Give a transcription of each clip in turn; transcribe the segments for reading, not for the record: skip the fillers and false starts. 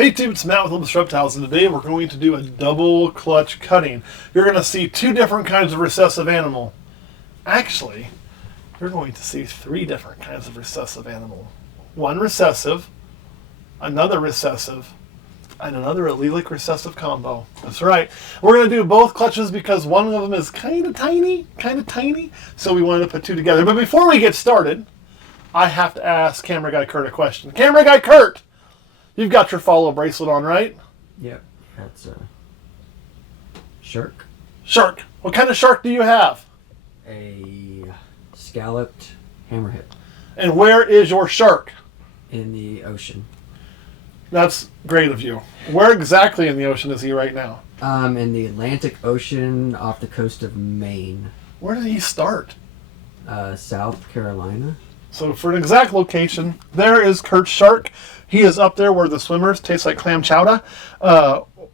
Hey tube, it's Matt with Olympus Reptiles, and today we're going to do a double clutch cutting. You're going to see two different kinds of recessive animal. Actually, you're going to see three different kinds of recessive animal. One recessive, another recessive, and another allelic recessive combo. That's right. We're going to do both clutches because one of them is kind of tiny, so we wanted to put two together. But before we get started, I have to ask Camera Guy Kurt a question. Camera Guy Kurt! You've got your Fahlo bracelet on, right? Yep. That's a shark. Shark. What kind of shark do you have? A scalloped hammerhead. And where is your shark? In the ocean. That's great of you. Where exactly in the ocean is he right now? In the Atlantic Ocean off the coast of Maine. Where did he start? South Carolina. So for an exact location, there is Kurt's shark. He is up there where the swimmers taste like clam chowder,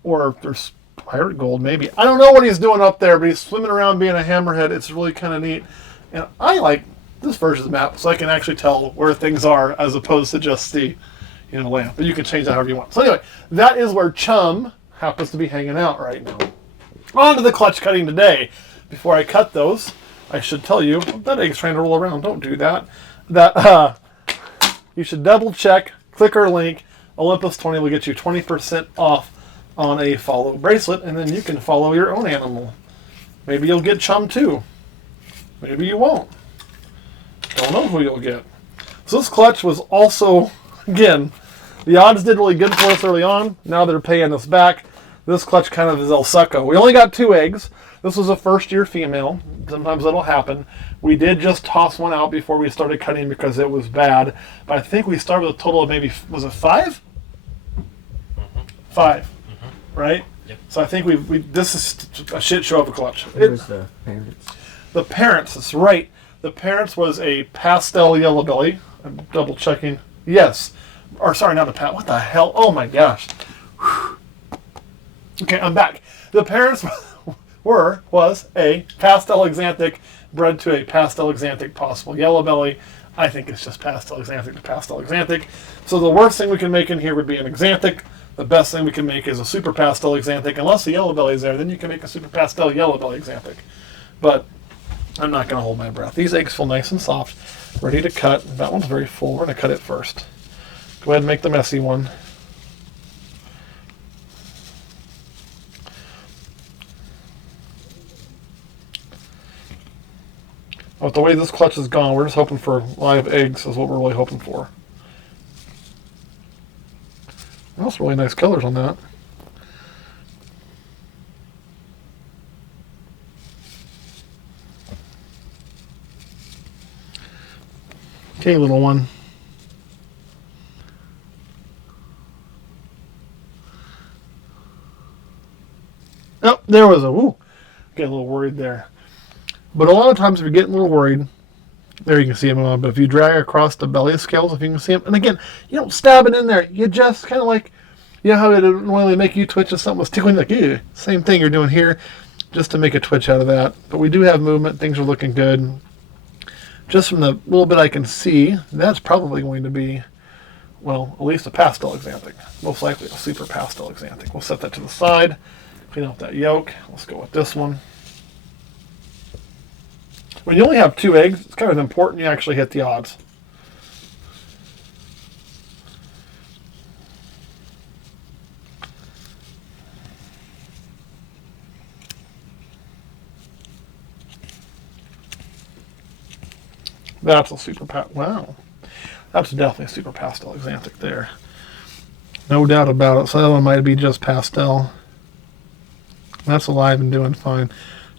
or there's pirate gold maybe. I don't know what he's doing up there, but he's swimming around being a hammerhead. It's really kind of neat. And I like this version of the map so I can actually tell where things are as opposed to just the land. But you can change that however you want. So anyway, that is where Chum happens to be hanging out right now. On to the clutch cutting today. Before I cut those, I should tell you, that egg's trying to roll around. Don't do that. That you should double check. Click our link. Olympus 20 will get you 20% off on a Fahlo bracelet, and then you can follow your own animal. Maybe you'll get Chum too. Maybe you won't. Don't know who you'll get. So this clutch was also, again, the odds did really good for us early on. Now they're paying us back. This clutch kind of is El Succo. We only got 2 eggs. This was a first-year female. Sometimes that'll happen. We did just toss one out before we started cutting because it was bad. But I think we started with a total of maybe, was it 5? Mm-hmm. 5, mm-hmm. Right? Yep. So I think this is a shit show of a clutch. Who was the parents? The parents, that's right. The parents was a pastel yellow belly. I'm double checking. Yes. Or sorry, not a pat. What the hell? Oh my gosh. Whew. Okay, I'm back. The parents was a pastel axanthic bred to a pastel axanthic possible yellow belly. I think it's just pastel axanthic to pastel axanthic. So the worst thing we can make in here would be an axanthic. The best thing we can make is a super pastel axanthic. Unless the yellow belly is there, then you can make a super pastel yellow belly axanthic. But I'm not going to hold my breath. These eggs feel nice and soft, ready to cut. That one's very full. We're going to cut it first. Go ahead and make the messy one. With the way this clutch is gone, we're just hoping for live eggs is what we're really hoping for. That's really nice colors on that. Okay, little one. Oh, there was a woo. Get a little worried there. But a lot of times if you're getting a little worried, there you can see him on, but if you drag across the belly scales, if you can see him, and again, you don't stab it in there, you just kind of like, you know how it would normally make you twitch if something was tickling, like, ew. Same thing you're doing here, just to make a twitch out of that. But we do have movement, things are looking good. Just from the little bit I can see, that's probably going to be, well, at least a pastel axanthic. Most likely a super pastel axanthic. We'll set that to the side, clean out that yolk. Let's go with this one. When you only have 2 eggs, it's kind of important you actually hit the odds. That's a super wow. That's definitely a super pastel axanthic there. No doubt about it. So that one might be just pastel. That's alive and doing fine.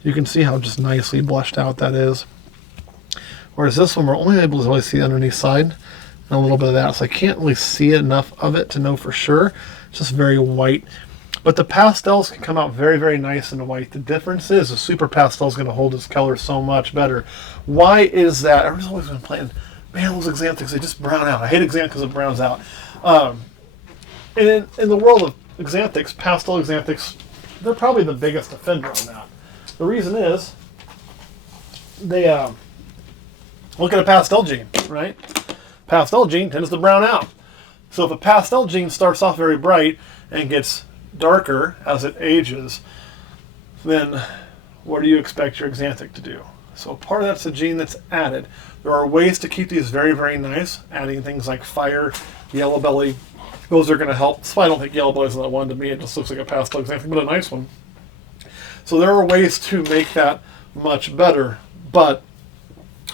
You can see how just nicely blushed out that is. Whereas this one, we're only able to really see the underneath side and a little bit of that. So I can't really see enough of it to know for sure. It's just very white. But the pastels can come out very, very nice and white. The difference is the super pastel is going to hold its color so much better. Why is that? I've always been playing, man, those axanthics, they just brown out. I hate axanthics because it browns out. And in the world of axanthics, pastel axanthics, they're probably the biggest offender on that. The reason is, they look at a pastel gene, right? Pastel gene tends to brown out. So if a pastel gene starts off very bright and gets darker as it ages, then what do you expect your axanthic to do? So part of that's a gene that's added. There are ways to keep these very, very nice, adding things like fire, yellow belly. Those are going to help. That's why I don't think yellow belly is that one to me. It just looks like a pastel axanthic, but a nice one. So there are ways to make that much better, but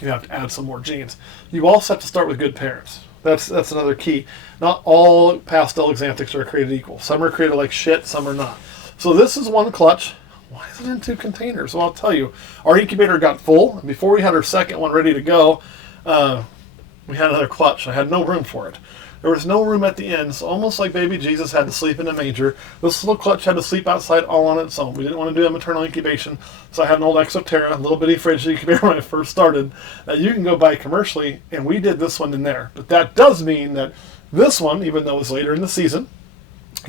you have to add some more genes. You also have to start with good parents. That's another key. Not all pastel axanthics are created equal. Some are created like shit, some are not. So this is one clutch. Why is it in 2 containers? Well, I'll tell you. Our incubator got full, and before we had our second one ready to go, we had another clutch. I had no room for it. There was no room at the end, so almost like baby Jesus had to sleep in a manger, this little clutch had to sleep outside all on its own. We didn't want to do a maternal incubation, so I had an old Exoterra, a little bitty fridge incubator when I first started, that you can go buy commercially, and we did this one in there. But that does mean that this one, even though it was later in the season,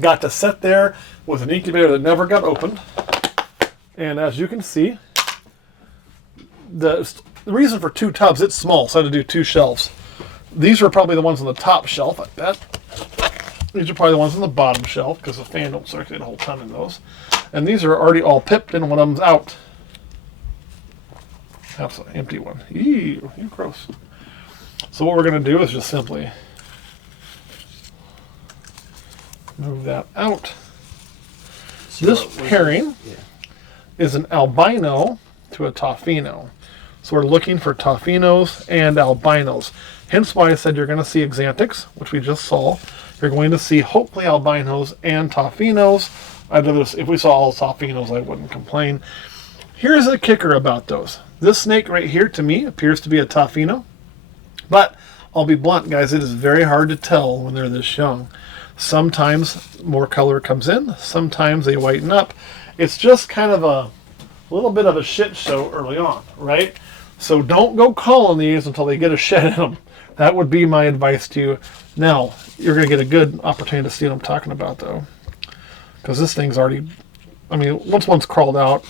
got to sit there with an incubator that never got opened. And as you can see, the reason for 2 tubs, it's small, so I had to do 2 shelves. These are probably the ones on the top shelf, I bet. These are probably the ones on the bottom shelf, because the fan don't circulate a whole ton in those. And these are already all pipped, and one of them's out. That's an empty one. Ew, you're gross. So what we're going to do is just simply move that out. So This pairing is an albino to a toffino. So we're looking for toffinos and albinos. Hence why I said you're going to see axanthics, which we just saw. You're going to see hopefully albinos and toffinos. If we saw all toffinos, I wouldn't complain. Here's a kicker about those. This snake right here, to me, appears to be a toffino. But I'll be blunt, guys. It is very hard to tell when they're this young. Sometimes more color comes in. Sometimes they whiten up. It's just kind of a little bit of a shit show early on, right? So don't go calling these until they get a shed in them. That would be my advice to you. Now, you're going to get a good opportunity to see what I'm talking about, though. Because this thing's already... I mean, once one's crawled out,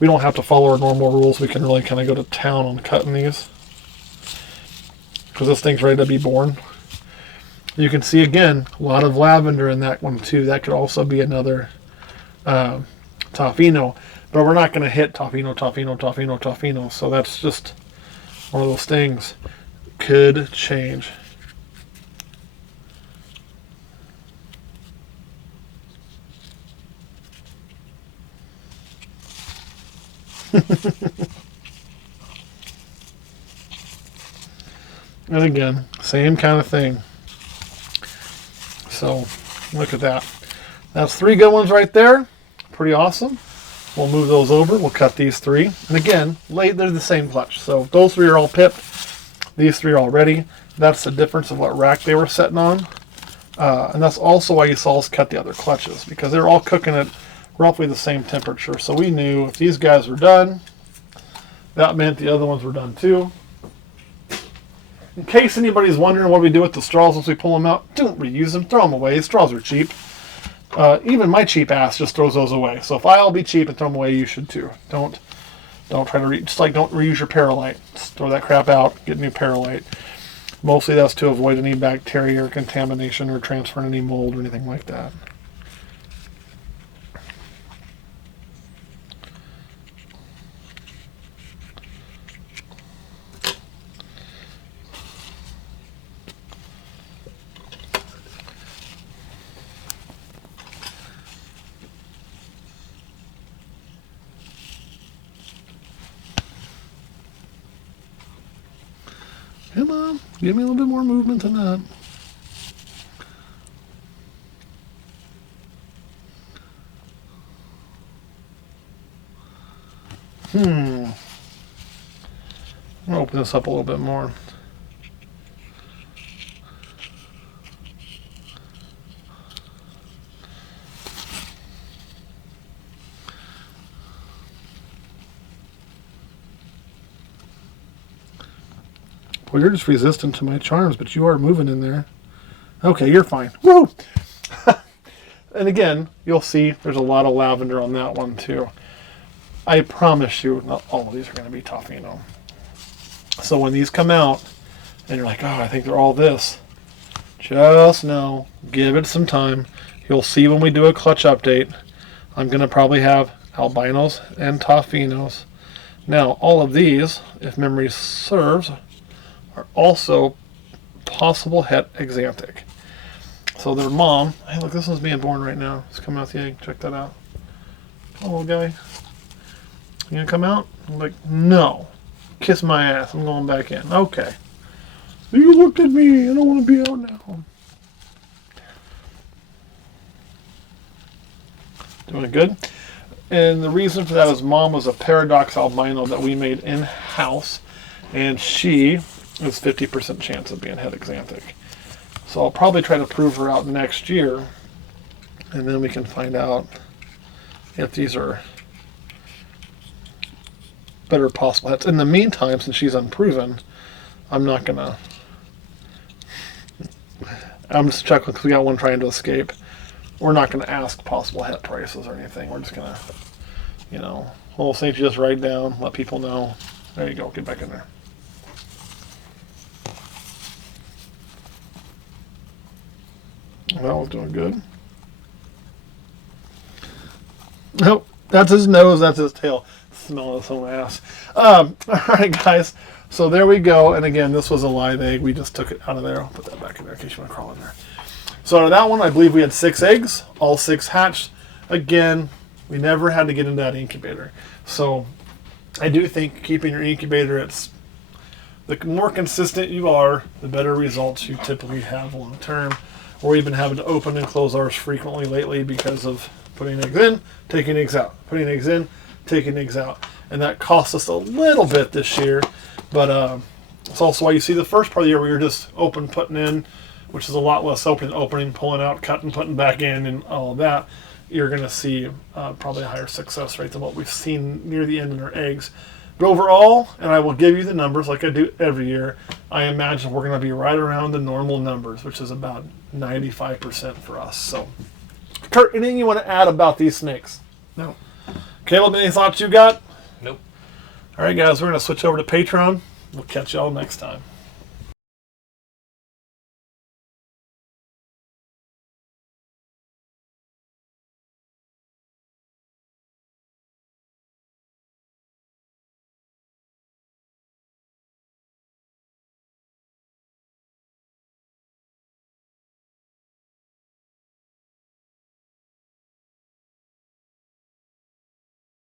we don't have to follow our normal rules. We can really kind of go to town on cutting these. Because this thing's ready to be born. You can see, again, a lot of lavender in that one, too. That could also be another toffino. But we're not going to hit toffino, toffino, toffino, toffino. So that's just one of those things. Could change. And again, same kind of thing. So look at that. That's 3 good ones right there. Pretty awesome. We'll move those over. We'll cut these 3. And again, they're the same clutch. So those 3 are all pipped. These 3 are all ready. That's the difference of what rack they were sitting on. And that's also why you saw us cut the other clutches, because they're all cooking at roughly the same temperature. So we knew if these guys were done, that meant the other ones were done too. In case anybody's wondering what we do with the straws once we pull them out, don't reuse them. Throw them away. Straws are cheap. Even my cheap ass just throws those away. So if I'll be cheap and throw them away, you should too. Don't try to just like don't reuse your Paralite. Just throw that crap out. Get new Paralite. Mostly that's to avoid any bacteria or contamination or transferring any mold or anything like that. Come on, give me a little bit more movement than that. I'm gonna open this up a little bit more. Well, you're just resistant to my charms, but you are moving in there. Okay, you're fine. Woo! And again, you'll see there's a lot of lavender on that one too. I promise you, not all of these are going to be toffino. So when these come out, and you're like, oh, I think they're all this, Just know, give it some time. You'll see when we do a clutch update, I'm going to probably have albinos and toffinos. Now, all of these, if memory serves, are also possible het axanthic. So their mom, hey look, this one's being born right now. It's coming out the egg. Check that out. Oh, little guy. You gonna come out? I'm like, no. Kiss my ass. I'm going back in. Okay. You looked at me. I don't want to be out now. Doing good. And the reason for that is mom was a paradox albino that we made in-house. And she is 50% chance of being het axanthic. So I'll probably try to prove her out next year. And then we can find out if these are better possible hets. In the meantime, since she's unproven, I'm just checking because we got one trying to escape. We're not going to ask possible het prices or anything. We're just going to, little things you just write down, let people know. There you go. Get back in there. That was doing good. Nope. That's his nose. That's his tail. Smell his own ass. All right, guys. So there we go. And again, this was a live egg. We just took it out of there. I'll put that back in there in case you want to crawl in there. So out of that one, I believe we had 6 eggs. All 6 hatched. Again, we never had to get into that incubator. So I do think keeping your incubator, the more consistent you are, the better results you typically have long term. We've been having to open and close ours frequently lately because of putting eggs in, taking eggs out, putting eggs in, taking eggs out. And that cost us a little bit this year. But it's also why you see the first part of the year where you're just open, putting in, which is a lot less opening, pulling out, cutting, putting back in, and all of that. You're going to see probably a higher success rate than what we've seen near the end in our eggs. But overall, and I will give you the numbers like I do every year, I imagine we're going to be right around the normal numbers, which is about 95% for us. So, Kurt, anything you want to add about these snakes? No. Caleb, any thoughts you got? Nope. All right, guys, we're going to switch over to Patreon. We'll catch y'all next time.